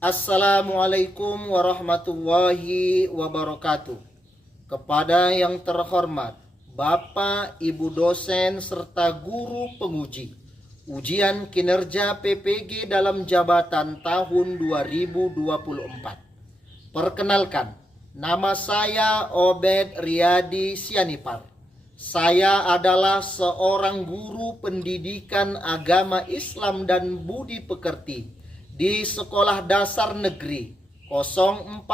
Assalamualaikum warahmatullahi wabarakatuh. Kepada yang terhormat Bapak, Ibu dosen serta guru penguji ujian kinerja PPG dalam jabatan tahun 2024. Perkenalkan, nama saya Obed Riyadi Sianipar. Saya adalah seorang guru pendidikan agama Islam dan budi pekerti di Sekolah Dasar Negeri 040496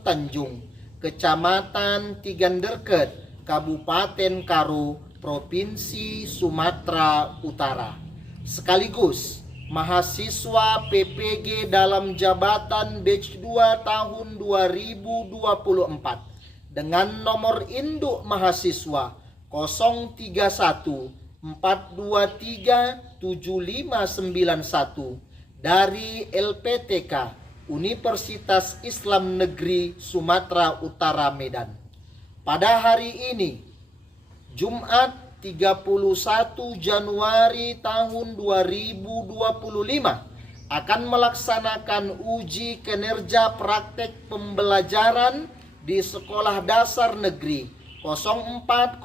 Tanjung, Kecamatan Tiganderket, Kabupaten Karo, Provinsi Sumatera Utara. Sekaligus mahasiswa PPG dalam jabatan batch 2 tahun 2024 dengan nomor induk mahasiswa 031 423 7591 dari LPTK Universitas Islam Negeri Sumatera Utara Medan. Pada hari ini, Jumat 31 Januari tahun 2025, akan melaksanakan uji kinerja praktek pembelajaran di Sekolah Dasar Negeri 04046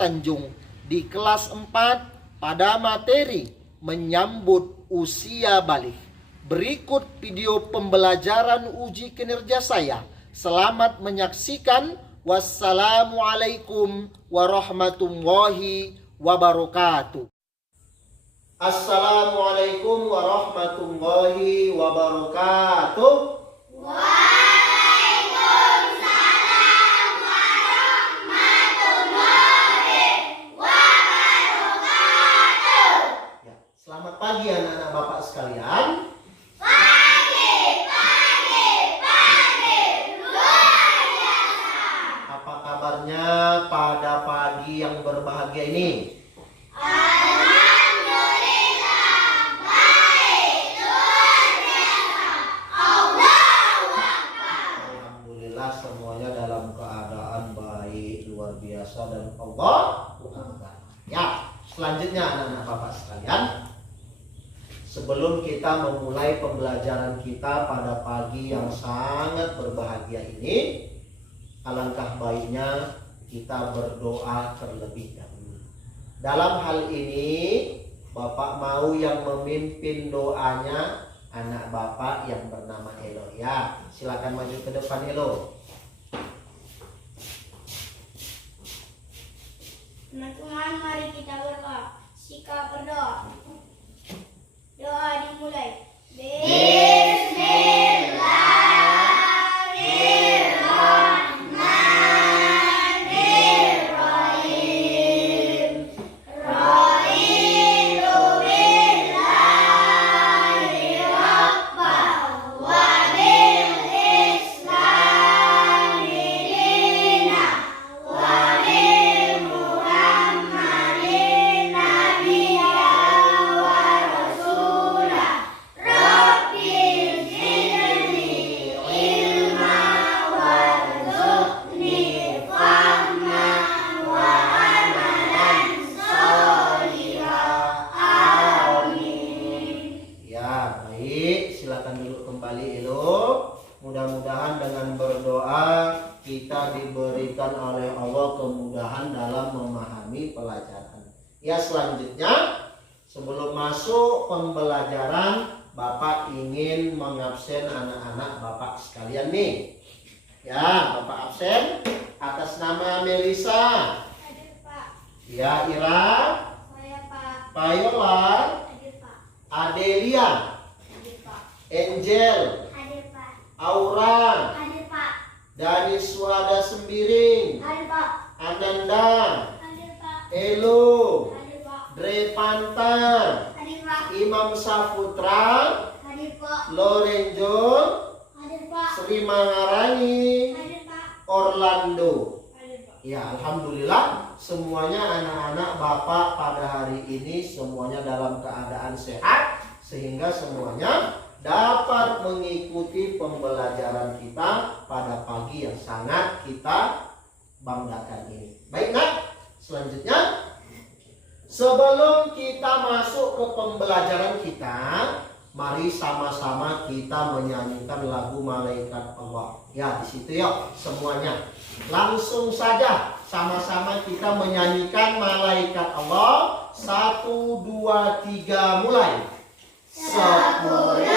Tanjung di kelas 4 pada materi menyambut usia balik. Berikut video pembelajaran uji kinerja saya. Selamat menyaksikan. Wassalamualaikum warahmatullahi wabarakatuh. Assalamualaikum warahmatullahi wabarakatuh. Selamat pagi anak-anak Bapak sekalian. Pagi. Luar biasa. Apa kabarnya pada pagi yang berbahagia ini? Alhamdulillah, baik, luar biasa. Allahu Akbar. Alhamdulillah semuanya dalam keadaan baik, luar biasa dan Allahu Akbar. Ya, selanjutnya anak-anak Bapak sekalian, sebelum kita memulai pembelajaran kita pada pagi yang sangat berbahagia ini, alangkah baiknya kita berdoa terlebih dahulu. Dalam hal ini, Bapak mau yang memimpin doanya anak Bapak yang bernama Elo. Ya, silakan maju ke depan Elo. Teman-teman, mari kita berdoa. Sikap berdoa. Doa dimulai. Bismillahirrahmanirrahim. Raditu billahi rabban wa bil islami dinan wa bi Muhammadin nabiyyan wa rasulah. Rabbi zidni ilma warzuqni fahman wa amalan sholihan. Amin. Ya, baik. Silakan duduk kembali Elo. Mudah-mudahan dengan berdoa kita diberikan oleh Allah kemudahan dalam memahami pelajaran. Ya, selanjutnya sebelum masuk pembelajaran, Bapak ingin mengabsen anak-anak Bapak sekalian nih. Ya, Bapak absen atas nama Melisa. Hadir Pak. Ya, Ira, Saya Pak. Payola, Hadir Pak. Adelia, Hadir Pak. Angel, Hadir Pak. Aura, Hadir Pak. Dari Suada Sembiring, Hadir Pak. Ananda, Hadir Pak. Elo, Hadir Pak. Dre Pantar, Hadir Pak. Imam Saputra, Hadir Pak. Lorenzo, Hadir Pak. Sri Maharani, Hadir Pak. Orlando. Hadir Pak. Ya, alhamdulillah semuanya anak-anak Bapak pada hari ini semuanya dalam keadaan sehat sehingga semuanya dapat mengikuti pembelajaran kita pada pagi yang sangat kita banggakan ini. Baik nak, selanjutnya Sebelum kita masuk ke pembelajaran kita, mari sama-sama kita menyanyikan lagu Malaikat Allah. Ya, di situ yuk semuanya. Langsung saja sama-sama kita menyanyikan Malaikat Allah. 1, 2, 3 mulai. 10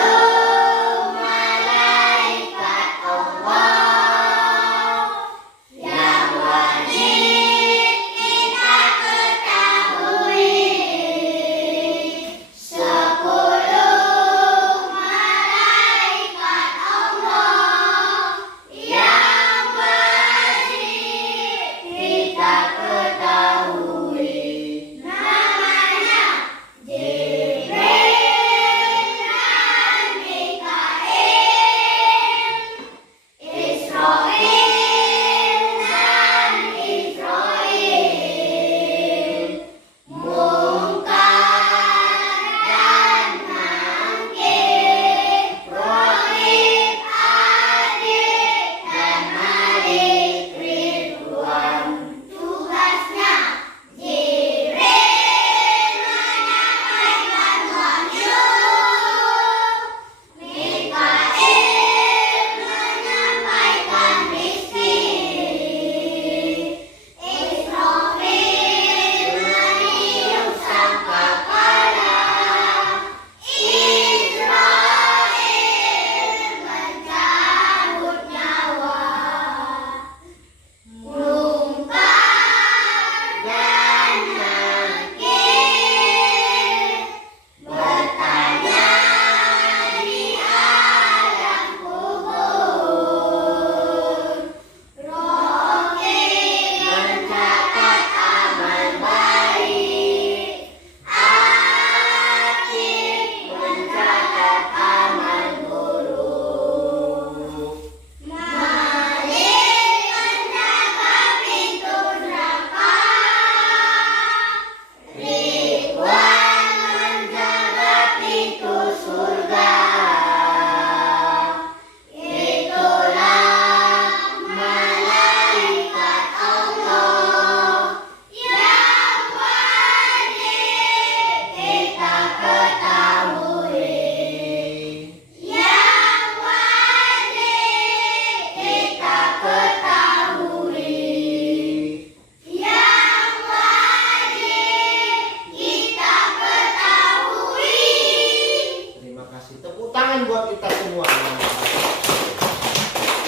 buat kita semua.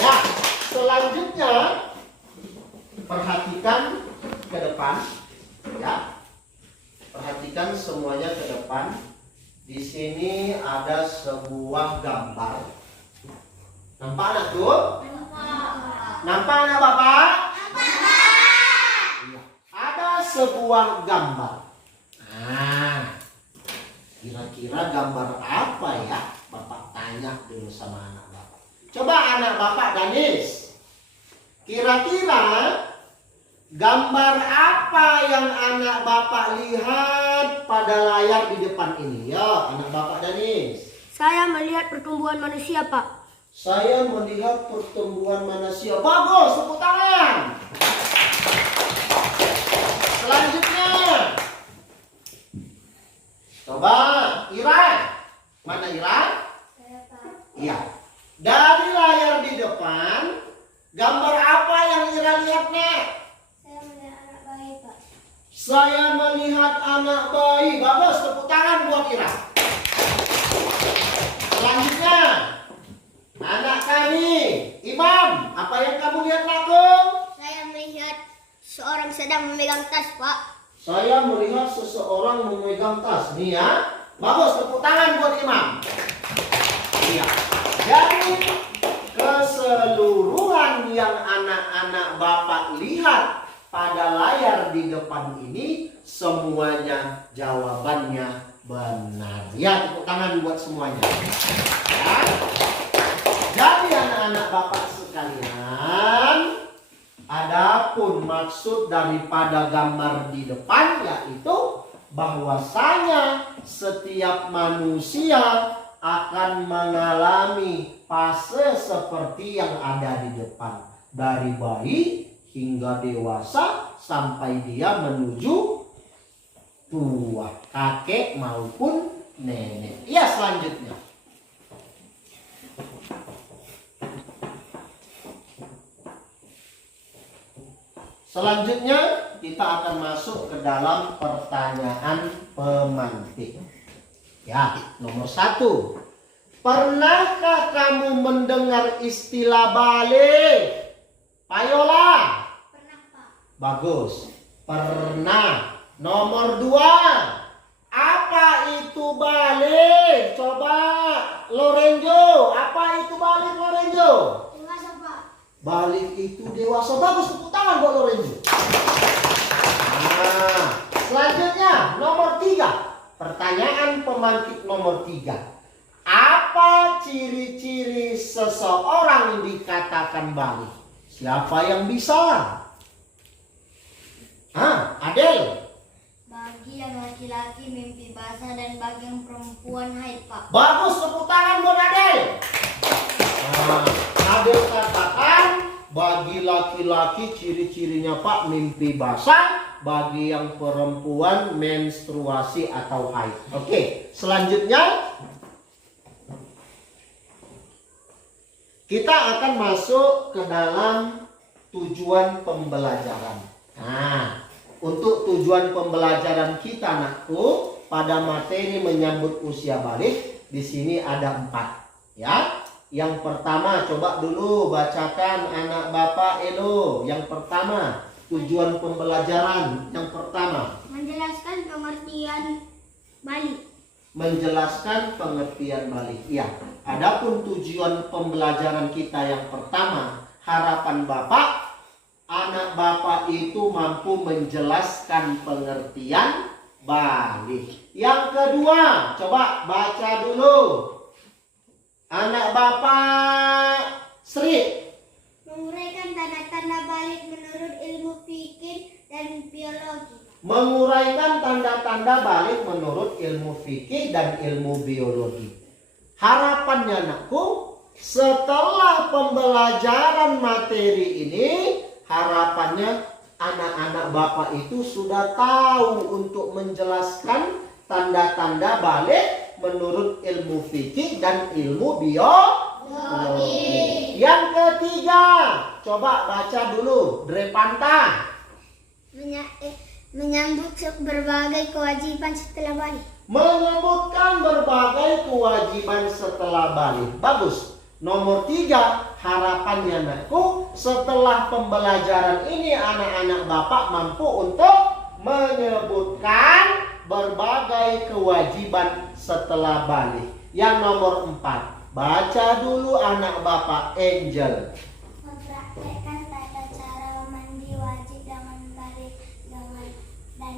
Ya, selanjutnya perhatikan ke depan, ya. Perhatikan semuanya ke depan. Di sini ada sebuah gambar. Nampak anak tuh? Nampak anak Bapak? Iya. Ada sebuah gambar. Nah, kira-kira gambar apa ya? Bapak tanya dulu sama anak Bapak. Coba anak Bapak Danis, kira-kira gambar apa yang anak Bapak lihat pada layar di depan ini? Ya, anak Bapak Danis. Saya melihat pertumbuhan manusia, Pak. Saya melihat pertumbuhan manusia. Bagus, tepuk tangan. Selanjutnya, coba Ira. Mana Ira? Saya, Pak. Iya. Dari layar di depan, gambar apa yang Ira lihat, Nek? Saya melihat anak bayi, Pak. Saya melihat anak bayi. Bagus, tepuk tangan buat Ira. Selanjutnya, anak kami, Imam, apa yang kamu lihat, Nakku? Saya melihat seorang sedang memegang tas, Pak. Saya melihat seseorang memegang tas. Nih ya. Bagus, tepuk tangan buat Imam. Iya. Jadi keseluruhan yang anak-anak Bapak lihat pada layar di depan ini semuanya jawabannya benar. Ya, tepuk tangan buat semuanya. Ya. Jadi anak-anak Bapak sekalian, adapun maksud daripada gambar di depan yaitu bahwasanya setiap manusia akan mengalami fase seperti yang ada di depan, dari bayi hingga dewasa sampai dia menuju tua, kakek maupun nenek. Ya, selanjutnya. Selanjutnya kita akan masuk ke dalam pertanyaan pemantik. Ya, nomor 1. Pernahkah kamu mendengar istilah balik? Payola. Pernah, Pak. Bagus. Pernah. Nomor 2. Apa itu balik? Coba Lorenzo. Apa itu balik, Lorenzo? Dewasa, Pak. Balik itu dewasa. Bagus, tepuk tangan buat Lorenzo. Nah, selanjutnya nomor 3. Pertanyaan pemantik nomor 3. Apa ciri-ciri seseorang dikatakan balik? Siapa yang bisa? Adel. Bagi yang laki-laki mimpi basah dan bagi yang perempuan haid, Pak. Bagus, tepuk tangan buat Adel. Adel katakan bagi laki-laki ciri-cirinya Pak mimpi basah, bagi yang perempuan menstruasi atau haid. Oke, selanjutnya kita akan masuk ke dalam tujuan pembelajaran. Nah, untuk tujuan pembelajaran kita, anakku, pada materi menyambut usia balik, di sini ada 4. Ya, yang pertama coba dulu bacakan anak bapak Edo. Yang pertama, tujuan pembelajaran. Yang pertama, Menjelaskan pengertian balik. menjelaskan pengertian balik. Ya, adapun tujuan pembelajaran kita yang pertama, harapan Bapak, anak Bapak itu mampu menjelaskan pengertian balik. Yang kedua, coba baca dulu. Anak Bapak Sri. Menguraikan tanda-tanda balik menurut ilmu fikih dan biologi. Menguraikan tanda-tanda balik menurut ilmu fikih dan ilmu biologi. Harapannya, anakku, setelah pembelajaran materi ini, harapannya anak-anak Bapak itu sudah tahu untuk menjelaskan tanda-tanda balik menurut ilmu fikih dan ilmu biologi. Yang ketiga, coba baca dulu Drepanta. Menyambut berbagai kewajiban setelah balik. Menyebutkan berbagai kewajiban setelah balik. Bagus. Nomor 3, harapannya, anakku, setelah pembelajaran ini anak-anak Bapak mampu untuk menyebutkan berbagai kewajiban setelah balik. Yang nomor 4, baca dulu anak Bapak Angel. Mempraktekkan tata cara mandi wajib dengan balik dan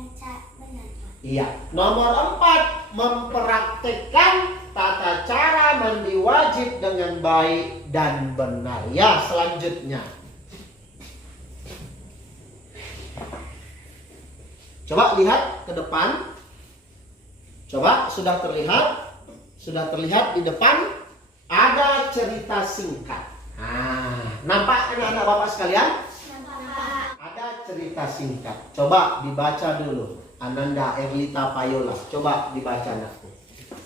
benar. Iya. Nomor 4, mempraktekkan tata cara mandi wajib dengan baik dan benar. Ya, selanjutnya. Coba lihat ke depan. Coba, sudah terlihat? Sudah terlihat di depan? Ada cerita singkat. Nampak anak-anak Bapak sekalian? Nampak. Ada cerita singkat. Coba dibaca dulu. Ananda Erlita Payola. Coba dibaca, anakku.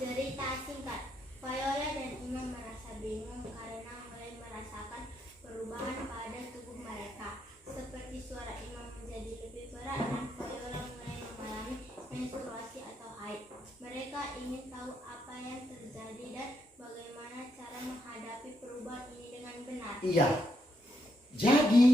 Cerita singkat. Payola dan Imam merasa bingung karena mulai merasakan perubahan pada tubuh mereka. Seperti suara Imam menjadi lebih berat dan Payola mulai mengalami menstruasi atau haid. Mereka ingin tahu apa yang terjadi dan bagaimana cara menghadapi perubahan ini dengan benar. Iya. Jadi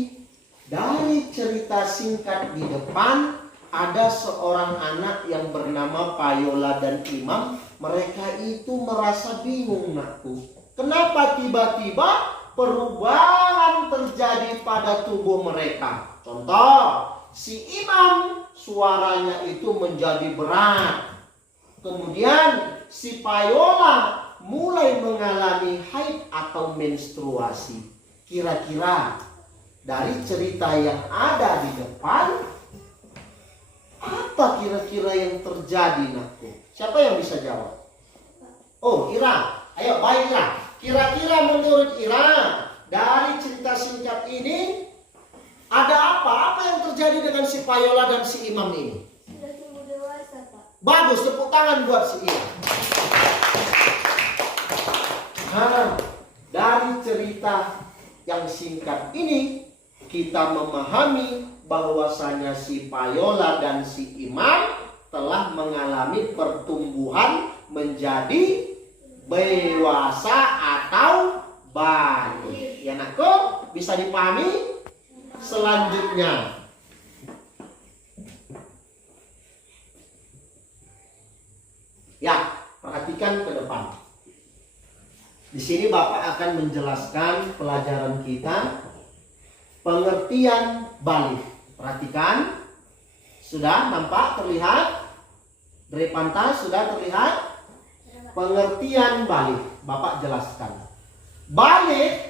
dari cerita singkat di depan ada seorang anak yang bernama Payola dan Imam. Mereka itu merasa bingung, nakku. Kenapa tiba-tiba perubahan terjadi pada tubuh mereka? Contoh, si Imam suaranya itu menjadi berat. Kemudian si Payola mulai mengalami haid atau menstruasi. Kira-kira dari cerita yang ada di depan, apa kira-kira yang terjadi, nakku? Siapa yang bisa jawab? Oh, Ira. Ayo, baik Ira. Kira-kira menurut Ira, dari cerita singkat ini, ada apa? Apa yang terjadi dengan si Payola dan si Imam ini? Sudah tumbuh dewasa. Bagus, tepuk tangan buat si Ian. Nah, dari cerita yang singkat ini kita memahami bahwasanya si Payola dan si Imam telah mengalami pertumbuhan menjadi dewasa atau balik. Ya nakku, bisa dipahami? Selanjutnya, ya, perhatikan ke depan. Di sini Bapak akan menjelaskan pelajaran kita pengertian balik. Perhatikan, sudah nampak terlihat dari pantai, sudah terlihat pengertian balik. Bapak jelaskan. Balik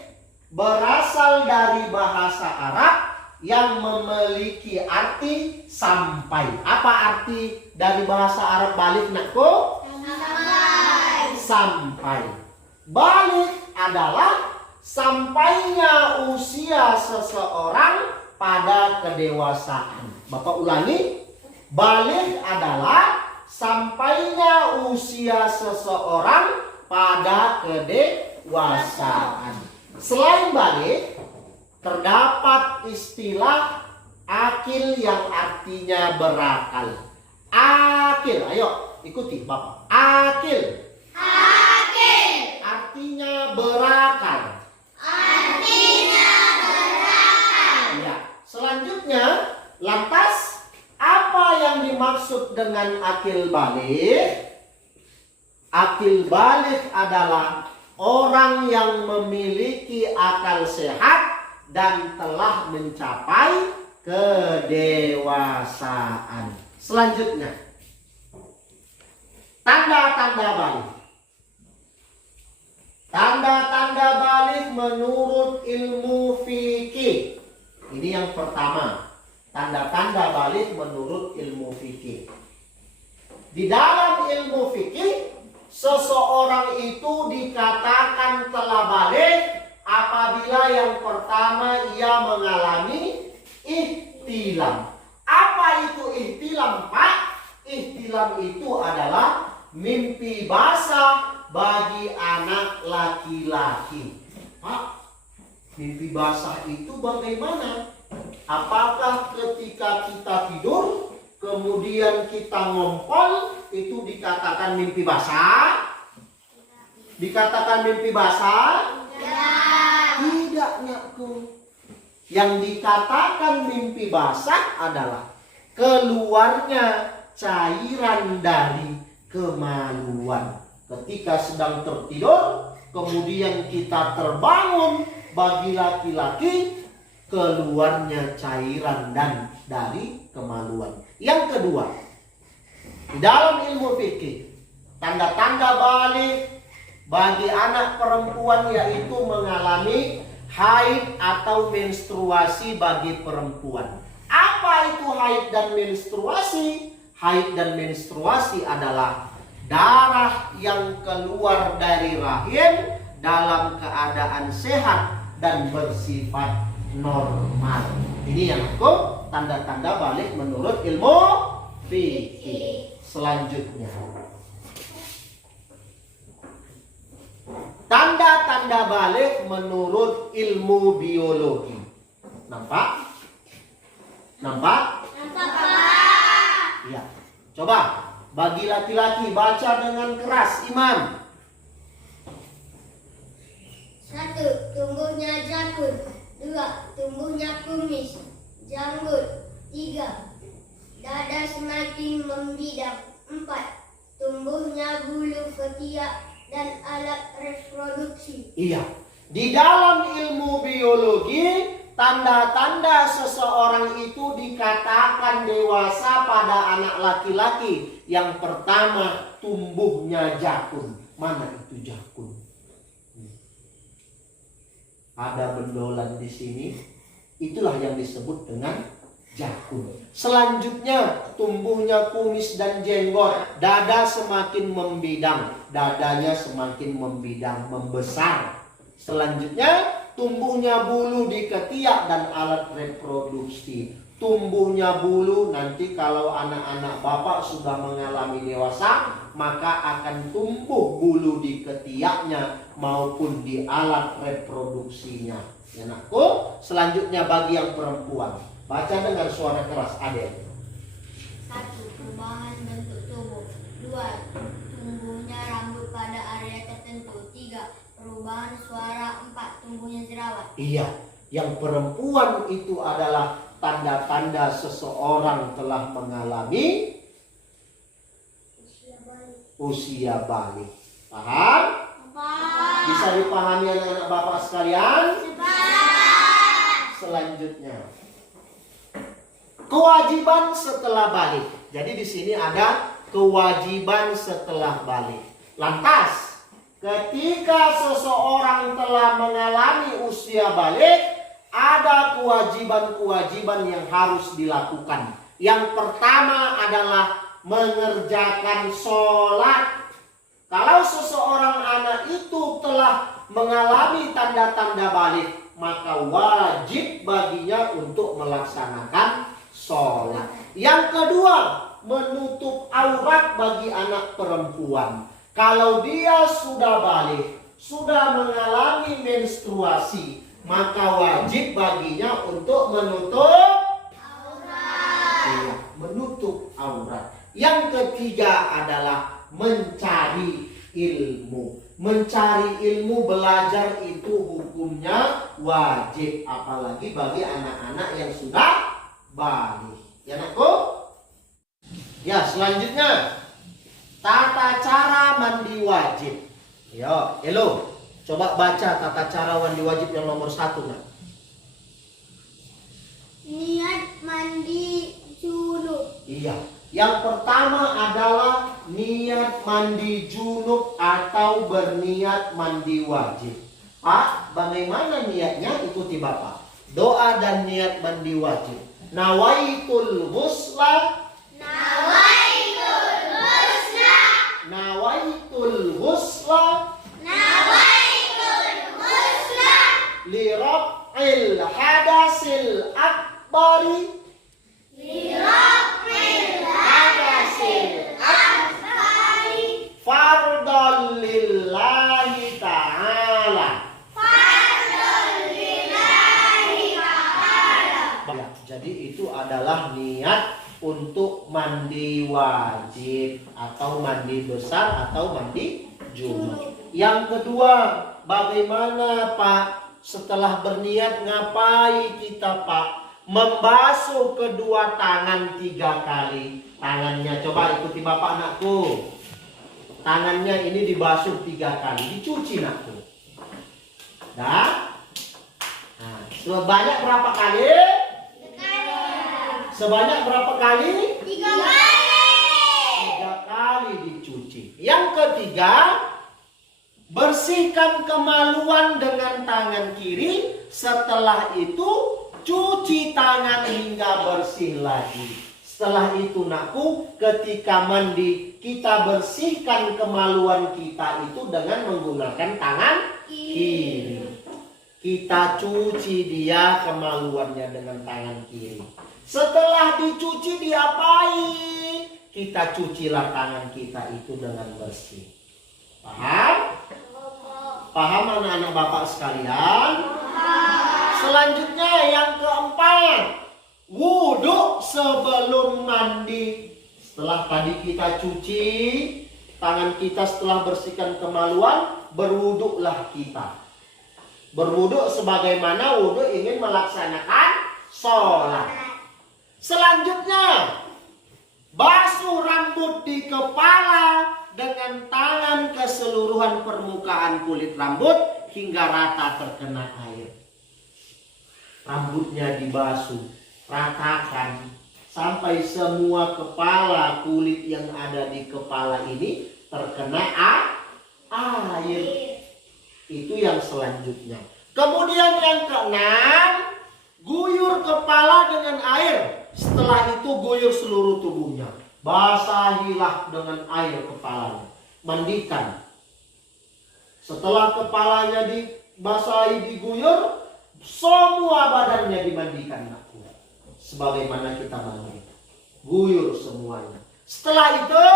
berasal dari bahasa Arab yang memiliki arti sampai. Apa arti dari bahasa Arab balik, nakku? Sampai. Balik adalah sampainya usia seseorang pada kedewasaan. Bapak ulangi. Balik adalah sampainya usia seseorang pada kedewasaan. Selain balik, terdapat istilah akil yang artinya berakal. Akil, ayo ikuti Bapak. Akil. Artinya berakal. Ya. Selanjutnya, lantas apa yang dimaksud dengan akil balik? Akil balik adalah orang yang memiliki akal sehat dan telah mencapai kedewasaan. Selanjutnya, tanda-tanda balik. Tanda-tanda balik menurut ilmu fikih. Ini yang pertama. Tanda-tanda balik menurut ilmu fikih. Di dalam ilmu fikih, seseorang itu dikatakan telah balik apabila yang pertama ia mengalami ihtilam. Apa itu ihtilam, Pak? Ihtilam itu adalah mimpi basah bagi anak laki-laki. Pak, mimpi basah itu bagaimana? Apakah ketika kita tidur kemudian kita ngompol itu dikatakan mimpi basah? Dikatakan mimpi basah? Tidak, nakku. Yang dikatakan mimpi basah adalah keluarnya cairan dari kemaluan. Ketika sedang tertidur, kemudian kita terbangun, bagi laki-laki keluarnya cairan dan dari kemaluan. Yang kedua, di dalam ilmu fikih, tanda-tanda balik bagi anak perempuan yaitu mengalami haid atau menstruasi bagi perempuan. Apa itu haid dan menstruasi? Haid dan menstruasi adalah darah yang keluar dari rahim dalam keadaan sehat dan bersifat normal. Ini yang aku tanda-tanda balik menurut ilmu fikih. Selanjutnya, tanda-tanda balik menurut ilmu biologi. Nampak? Nampak? Nampak, Pak. Iya. Coba bagi laki-laki baca dengan keras, Imam. 1. Tumbuhnya jakun. 2. Tumbuhnya kumis, janggut. 3. Dada semakin membidang. 4. Tumbuhnya bulu ketiak dan alat reproduksi. Iya. Di dalam ilmu biologi, tanda-tanda seseorang itu dikatakan dewasa pada anak laki-laki. Yang pertama, tumbuhnya jakun. Mana itu jakun? Ada bendolan di sini. Itulah yang disebut dengan jakun. Selanjutnya, tumbuhnya kumis dan jenggot. Dada semakin membidang. Dadanya semakin membidang, membesar. Selanjutnya, tumbuhnya bulu di ketiak dan alat reproduksi. tumbuhnya bulu. Nanti kalau anak-anak bapak sudah mengalami dewasa, maka akan tumbuh bulu di ketiaknya maupun di alat reproduksinya. Ya nakku, selanjutnya bagi yang perempuan, baca dengan suara keras, Adek. 1. Perubahan bentuk tubuh. 2. Tumbuhnya rambut pada area tertentu. 3. Perubahan suara. 4. Tumbuhnya jerawat. Iya, yang perempuan itu adalah tanda-tanda seseorang telah mengalami usia balik. Paham? Bisa dipahami anak-anak bapak sekalian? Selanjutnya, kewajiban setelah balik. Jadi di sini ada kewajiban setelah balik. Lantas, ketika seseorang telah mengalami usia balik, ada kewajiban-kewajiban yang harus dilakukan. Yang pertama adalah mengerjakan sholat. Kalau seseorang anak itu telah mengalami tanda-tanda balik, maka wajib baginya untuk melaksanakan sholat. Yang kedua, menutup aurat bagi anak perempuan. Kalau dia sudah balik, sudah mengalami menstruasi, maka wajib baginya untuk menutup aurat. Iya, menutup aurat. Yang ketiga adalah mencari ilmu. Mencari ilmu, belajar itu hukumnya wajib, apalagi bagi anak-anak yang sudah balik. Ya nakku? Ya, selanjutnya tata cara mandi wajib. Yo, Elo, coba baca tata cara mandi wajib yang nomor 1, nak. Niat mandi junub. Iya. Yang pertama adalah niat mandi junub atau berniat mandi wajib. Pak, bagaimana niatnya? Ikuti Bapak. Doa dan niat mandi wajib. Nawaitul ghusla. Nawaitul ghusla. Nawaitul ghusla. Nawaitul ghusla. Li raf'il hadasil akbari. Lirafil Hadasil asfari. fardhan lillahi ta'ala. Fardun lillahi ta'ala. Ya, jadi itu adalah niat untuk mandi wajib atau mandi besar atau mandi junub. Yang kedua, bagaimana Pak? Setelah berniat ngapain kita Pak? Membasuh kedua tangan 3 kali. Tangannya coba ikuti Bapak anakku. Tangannya ini dibasuh 3 kali, dicuci nakku. Dah? Nah, sebanyak berapa kali? Sebanyak berapa kali? 3 kali. 3 kali dicuci. Yang ketiga, bersihkan kemaluan dengan tangan kiri. Setelah itu cuci tangan hingga bersih lagi. Setelah itu nakku, ketika mandi kita bersihkan kemaluan kita itu dengan menggunakan tangan kiri. Kita cuci dia kemaluannya dengan tangan kiri. Setelah dicuci diapain? Kita cucilah tangan kita itu dengan bersih. Paham? Paham anak-anak Bapak sekalian? Selanjutnya yang keempat, wudhu sebelum mandi. Setelah tadi kita cuci tangan kita, setelah bersihkan kemaluan, berwuduklah kita. Berwuduk sebagaimana wudhu ingin melaksanakan sholat. Selanjutnya, basuh rambut di kepala dengan tangan keseluruhan permukaan kulit rambut hingga rata terkena air. Rambutnya dibasuh, ratakan sampai semua kepala kulit yang ada di kepala ini terkena air. Itu yang selanjutnya. Kemudian yang keenam, guyur kepala dengan air. Setelah itu guyur seluruh tubuhnya. Basahilah dengan air kepalanya. Mandikan. Setelah kepalanya dibasahi, diguyur, semua badannya dimandikan. sebagaimana kita bagi. Guyur semuanya. Setelah itu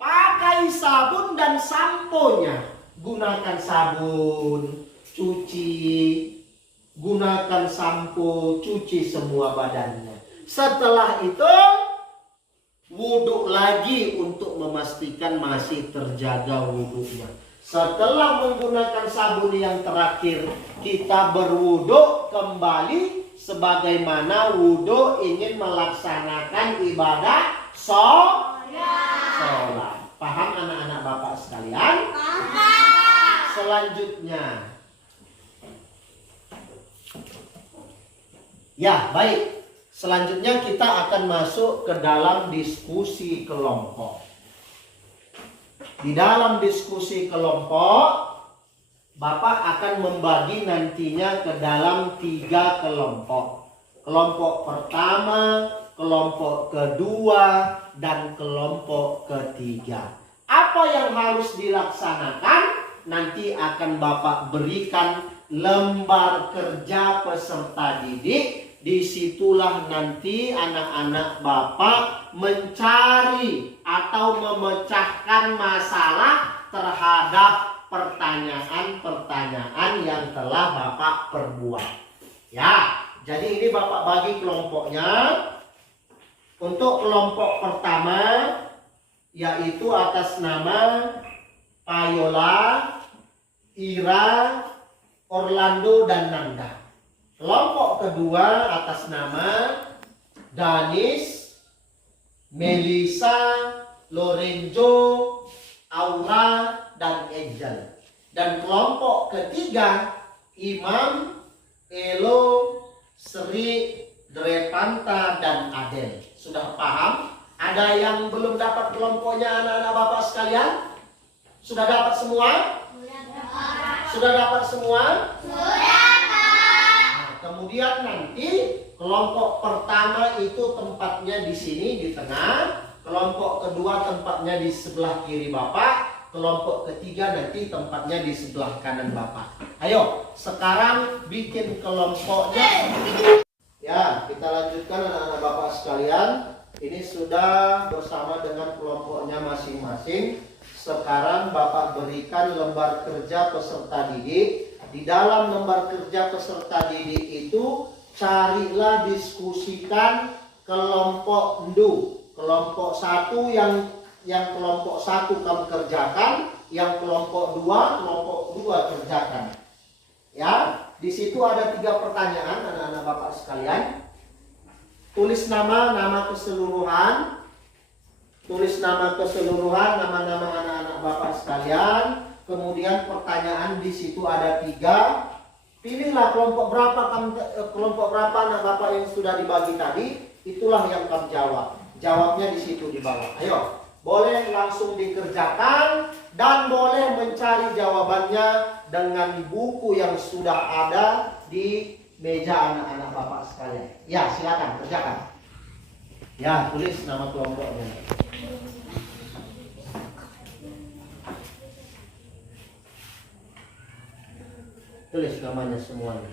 pakai sabun dan sampo-nya. Gunakan sabun, cuci, gunakan sampo, cuci semua badannya. Setelah itu wudhu lagi untuk memastikan masih terjaga wudhunya. Setelah menggunakan sabun yang terakhir, kita berwudhu kembali sebagaimana wudhu ingin melaksanakan ibadah sholat. Paham anak-anak Bapak sekalian? Paham. Selanjutnya, ya baik. Selanjutnya kita akan masuk ke dalam diskusi kelompok. Di dalam diskusi kelompok, Bapak akan membagi nantinya ke dalam 3 kelompok. Kelompok pertama, kelompok kedua, dan kelompok ketiga. Apa yang harus dilaksanakan? Nanti akan Bapak berikan lembar kerja peserta didik. Disitulah nanti anak-anak Bapak mencari atau memecahkan masalah terhadap pertanyaan-pertanyaan yang telah Bapak perbuat. Ya, jadi ini Bapak bagi kelompoknya. Untuk kelompok pertama, yaitu atas nama Payola, Ira, Orlando, dan Nanda. Kelompok kedua atas nama Danis, Melisa, Lorenzo, Aura, dan Angel. Dan kelompok ketiga Imam, Elo, Sri, Drepanta, dan Adel. Sudah paham? Ada yang belum dapat kelompoknya anak-anak Bapak sekalian? Sudah dapat semua? Sudah dapat semua? Kemudian nanti kelompok pertama itu tempatnya di sini di tengah, kelompok kedua tempatnya di sebelah kiri Bapak, kelompok ketiga nanti tempatnya di sebelah kanan Bapak. Ayo, sekarang bikin kelompoknya. Ya, kita lanjutkan anak-anak Bapak sekalian. Ini sudah bersama dengan kelompoknya masing-masing. Sekarang Bapak berikan lembar kerja peserta didik. Di dalam lembar kerja peserta didik itu carilah diskusikan kelompok ndu. Kelompok 1 yang kelompok 1 kamu kerjakan, yang kelompok 2 kerjakan. Ya, di situ ada 3 pertanyaan anak-anak Bapak sekalian. Tulis nama keseluruhan. Tulis nama keseluruhan, nama-nama anak-anak Bapak sekalian. Kemudian pertanyaan di situ ada 3. Pilihlah kelompok berapa anak Bapak yang sudah dibagi tadi, itulah yang kamu jawab. Jawabnya di situ di bawah. Ayo, boleh langsung dikerjakan dan boleh mencari jawabannya dengan buku yang sudah ada di meja anak-anak Bapak sekalian. Ya, silakan kerjakan. Ya, tulis nama kelompoknya. Tulis namanya semuanya.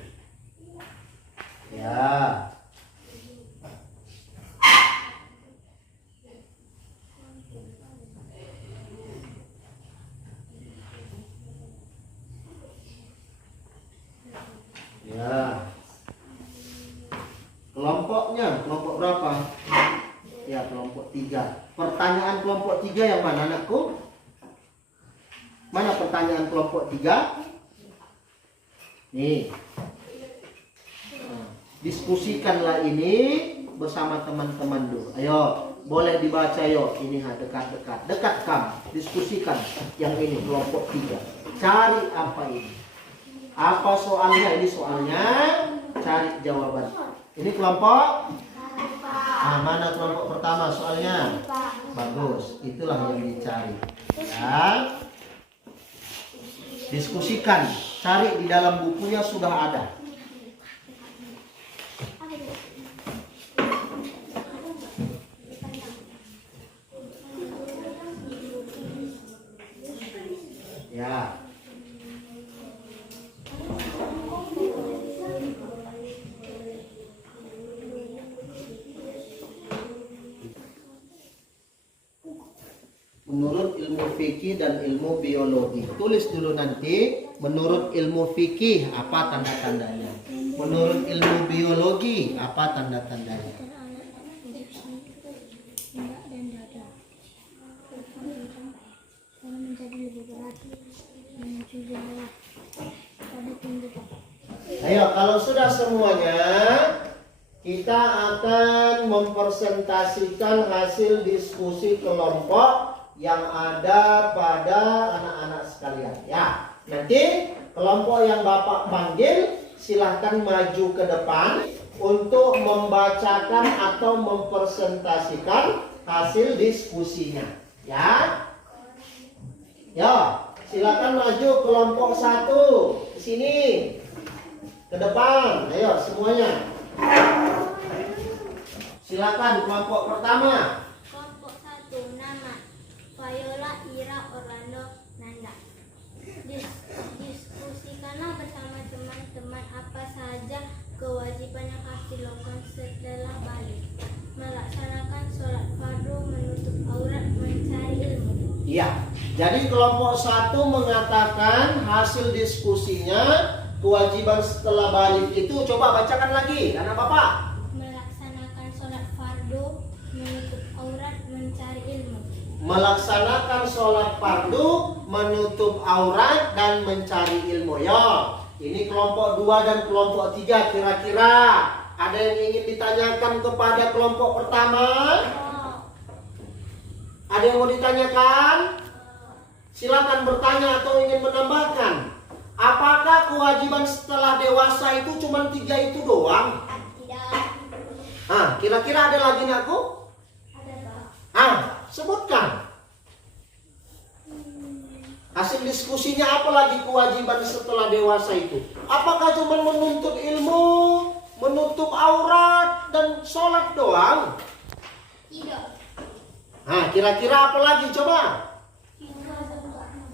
Ya. Ya. Kelompoknya, kelompok berapa? Ya, kelompok 3. Pertanyaan kelompok 3 yang mana anakku? Mana pertanyaan kelompok 3? Nih, diskusikanlah ini bersama teman-teman dulu. Ayo, boleh dibaca yuk. Ini dekat-dekat, dekatkan, diskusikan yang ini kelompok 3. Cari apa ini? Apa soalnya? Ini soalnya, cari jawaban. Ini kelompok. Mana kelompok pertama soalnya? Bagus, itulah yang dicari. Ya. Diskusikan, cari di dalam bukunya sudah ada. Ya. fikih dan ilmu biologi. Tulis dulu nanti menurut ilmu fikih apa tanda-tandanya. Menurut ilmu biologi apa tanda-tandanya. Ayo, kalau sudah semuanya, kita akan mempresentasikan hasil diskusi kelompok yang ada pada anak-anak sekalian. Ya, nanti kelompok yang Bapak panggil silahkan maju ke depan untuk membacakan atau mempresentasikan hasil diskusinya. Ya, ya, silakan maju kelompok 1 ke sini, ke depan. Ayo semuanya. Silakan kelompok pertama. Kelompok 1, nama Viola Ira Orlando Nanda. Diskusikanlah bersama teman-teman apa saja kewajiban yang harus dilakukan setelah balik. Melaksanakan sholat fardu, menutup aurat, mencari ilmu. Iya. Jadi kelompok 1 mengatakan hasil diskusinya kewajiban setelah balik itu, coba bacakan lagi anak Bapak. Melaksanakan sholat fardu, menutup aurat, mencari ilmu. Melaksanakan sholat fardu, menutup aurat dan mencari ilmu. Ya, ini kelompok 2 dan kelompok 3. Kira-kira ada yang ingin ditanyakan kepada kelompok pertama? Ada yang mau ditanyakan? Silakan bertanya atau ingin menambahkan. Apakah kewajiban setelah dewasa itu cuma 3 itu doang? Tidak. Kira-kira ada lagi nih aku? Ada. Sebutkan. Hasil diskusinya apa lagi kewajiban setelah dewasa itu? Apakah cuma menuntut ilmu, menutup aurat, dan sholat doang? Tidak. Kira-kira apa lagi coba?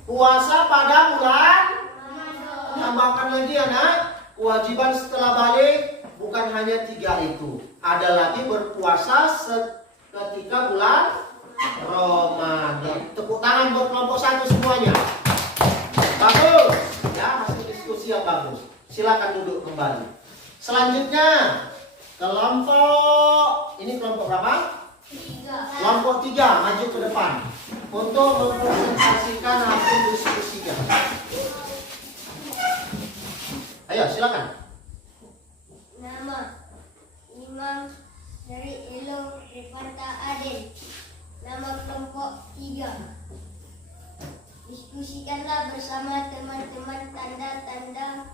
Puasa pada bulan? Tambahkan lagi anak, kewajiban setelah balik bukan hanya 3 itu. Ada lagi berpuasa ketika bulan Ramadan. Tepuk tangan buat kelompok 1 semuanya. Bagus. Ya, hasil diskusi yang bagus. Silakan duduk kembali. Selanjutnya, kelompok ini kelompok berapa? 3. Kelompok 3 maju ke depan untuk mempresentasikan hasil diskusinya. Ayo silakan. Nama Imam dari Elo Rifanta Adel. Nama kelompok 3. Diskusikanlah bersama teman-teman tanda-tanda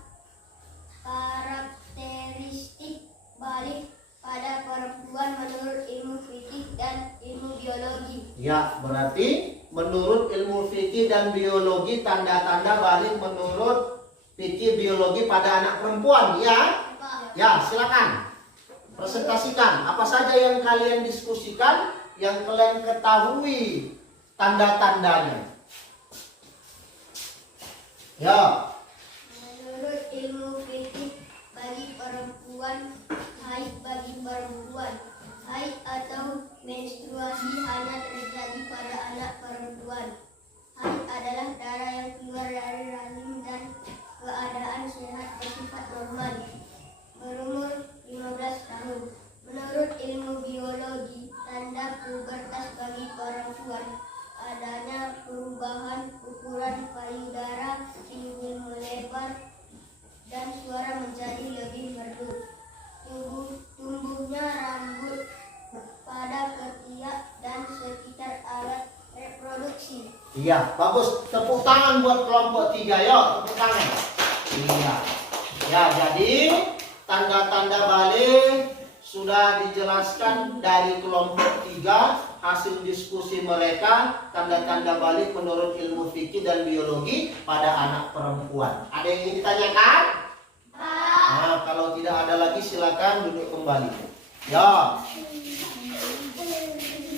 karakteristik balik pada perempuan menurut ilmu fikih dan ilmu biologi. Ya, berarti menurut ilmu fikih dan biologi tanda-tanda balik menurut fikih biologi pada anak perempuan, ya? Ya, silakan. Presentasikan apa saja yang kalian diskusikan, yang kalian ketahui tanda-tandanya. Ya. Menurut ilmu fikih bagi perempuan, haid bagi perempuan, haid atau menstruasi hanya terjadi pada anak perempuan. Haid adalah darah yang keluar dari rahim dan keadaan sehat bersifat normal. Berumur 15 tahun. Menurut ilmu biologi, tanda pubertas bagi perempuan adanya perubahan ukuran payudara, pinggul melebar, dan suara menjadi lebih merdu. Tumbuhnya rambut pada ketiak dan sekitar alat reproduksi. Iya, bagus. Tepuk tangan buat kelompok 3, yuk. Tepuk tangan. Iya. Ya, jadi tanda-tanda balik sudah dijelaskan dari kelompok 3, hasil diskusi mereka, tanda-tanda balik menurut ilmu fikih dan biologi pada anak perempuan. Ada yang ingin ditanyakan? Nah, kalau tidak ada lagi silakan duduk kembali. Ya.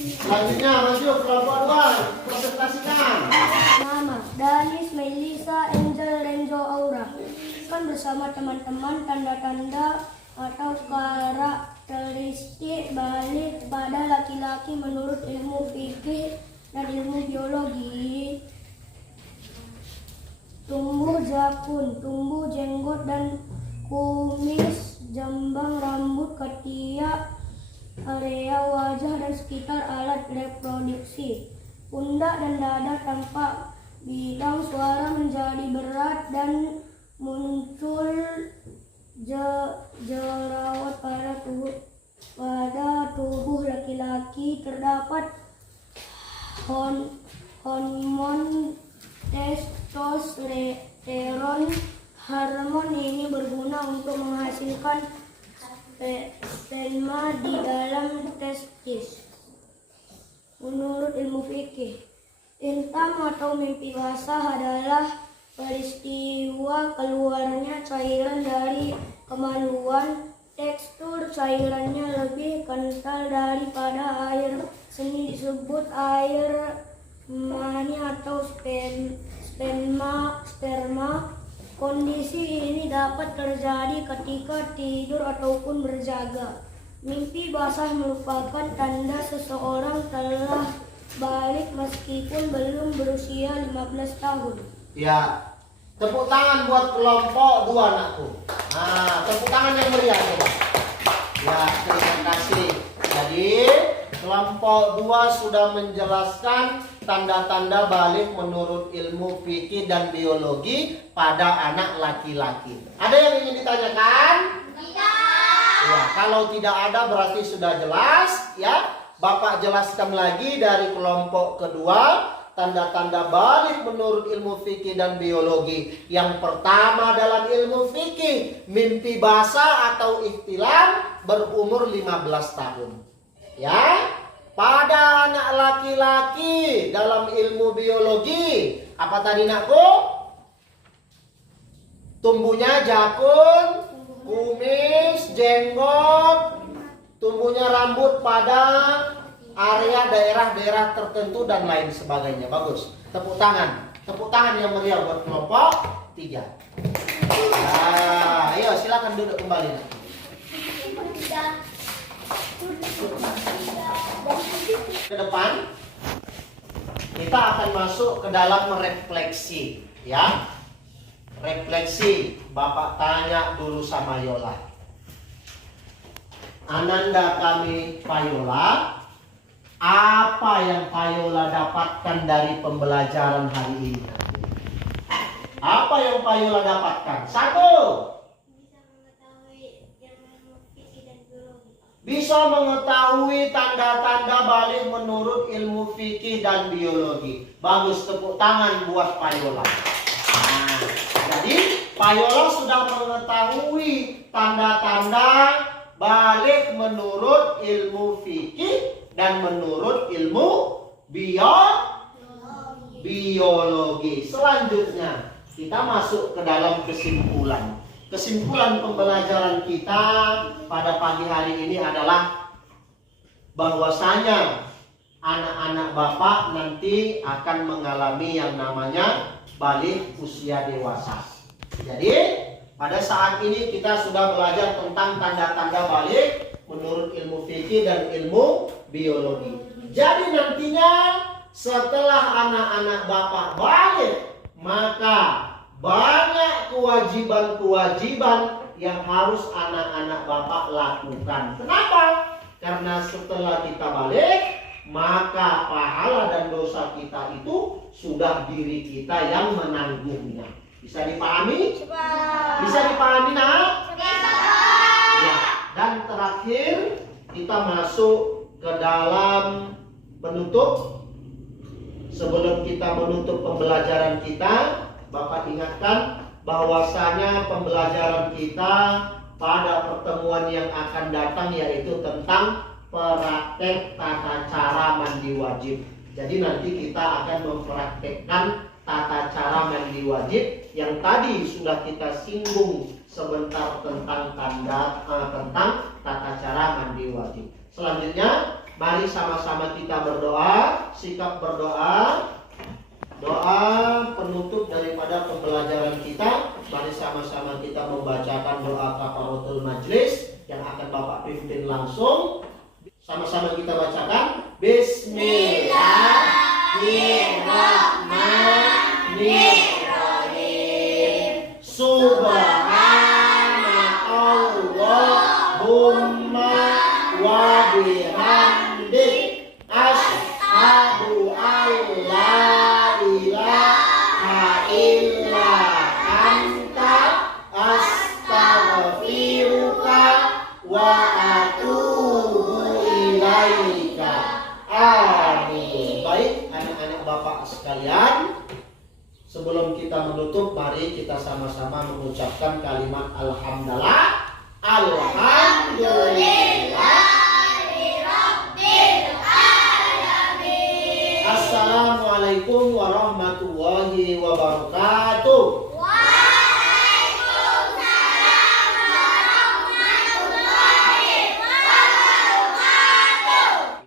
Selanjutnya maju kelompok 2, presentasikan. Nama Danis Melisa Angel Renzo Aura. Kan bersama teman-teman tanda-tanda atau karakteristik balik pada laki-laki menurut ilmu fikih dan ilmu biologi. Tumbuh jakun, tumbuh jenggot dan kumis, jambang, rambut, ketiak, area wajah dan sekitar alat reproduksi. Pundak dan dada tampak bidang, suara menjadi berat dan muncul jerawat pada tubuh laki-laki. Terdapat hormon testosteron. Hormon ini berguna untuk menghasilkan sperma di dalam testis. Menurut ilmu fikih, intam atau mimpi basah adalah peristiwa keluarnya cairan dari kemaluan. Tekstur cairannya lebih kental daripada air seni, disebut air mani atau sperma. Kondisi ini dapat terjadi ketika tidur ataupun berjaga. Mimpi basah merupakan tanda seseorang telah balik meskipun belum berusia 15 tahun. Ya, tepuk tangan buat kelompok 2 anakku. Nah, tepuk tangan yang meriah coba. Ya, terima kasih. Jadi, kelompok 2 sudah menjelaskan tanda-tanda balik menurut ilmu fikih dan biologi pada anak laki-laki. Ada yang ingin ditanyakan? Tidak. Ya, kalau tidak ada berarti sudah jelas ya. Bapak jelaskan lagi dari kelompok kedua tanda-tanda balik menurut ilmu fikih dan biologi. Yang pertama dalam ilmu fikih, mimpi basah atau ihtilam berumur 15 tahun. Ya. Pada anak laki-laki dalam ilmu biologi, apa tadi nakku? Tumbuhnya jakun, kumis, jenggot, tumbuhnya rambut pada area daerah-daerah tertentu dan lain sebagainya. Bagus. Tepuk tangan. Tepuk tangan yang meriah buat kelompok 3. Nah, ayo silakan duduk kembali. Ke depan kita akan masuk ke dalam refleksi ya. Refleksi. Bapak tanya dulu sama Yola. Ananda kami Payola, apa yang Payola dapatkan dari pembelajaran hari ini? Apa yang Payola dapatkan? 1. Bisa mengetahui tanda-tanda balik menurut ilmu fikih dan biologi. Bagus, tepuk tangan buat Payola. Nah, jadi Payola sudah mengetahui tanda-tanda balik menurut ilmu fikih dan menurut ilmu biologi. Selanjutnya kita masuk ke dalam kesimpulan. Kesimpulan pembelajaran kita pada pagi hari ini adalah bahwasanya anak-anak Bapak nanti akan mengalami yang namanya balik usia dewasa. Jadi pada saat ini kita sudah belajar tentang tanda-tanda balik menurut ilmu fikih dan ilmu biologi. Jadi nantinya setelah anak-anak Bapak balik, maka banyak kewajiban-kewajiban yang harus anak-anak Bapak lakukan. Kenapa? Karena setelah kita balik, maka pahala dan dosa kita itu sudah diri kita yang menanggungnya. Bisa dipahami? Bisa dipahami, nak? Ya. Dan terakhir kita masuk ke dalam penutup. Sebelum kita menutup pembelajaran kita, Bapak ingatkan bahwasanya pembelajaran kita pada pertemuan yang akan datang yaitu tentang praktek tata cara mandi wajib. Jadi nanti kita akan mempraktekkan tata cara mandi wajib yang tadi sudah kita singgung sebentar tentang tentang tata cara mandi wajib. Selanjutnya, mari sama-sama kita berdoa, sikap berdoa. Doa penutup daripada pembelajaran kita. Mari sama-sama kita membacakan doa kafaratul majlis yang akan Bapak pimpin langsung. Sama-sama kita bacakan. Bismillah. anak-anak Bapak sekalian, sebelum kita menutup, mari kita sama-sama mengucapkan kalimat alhamdulillah. Assalamualaikum warahmatullahi wabarakatuh.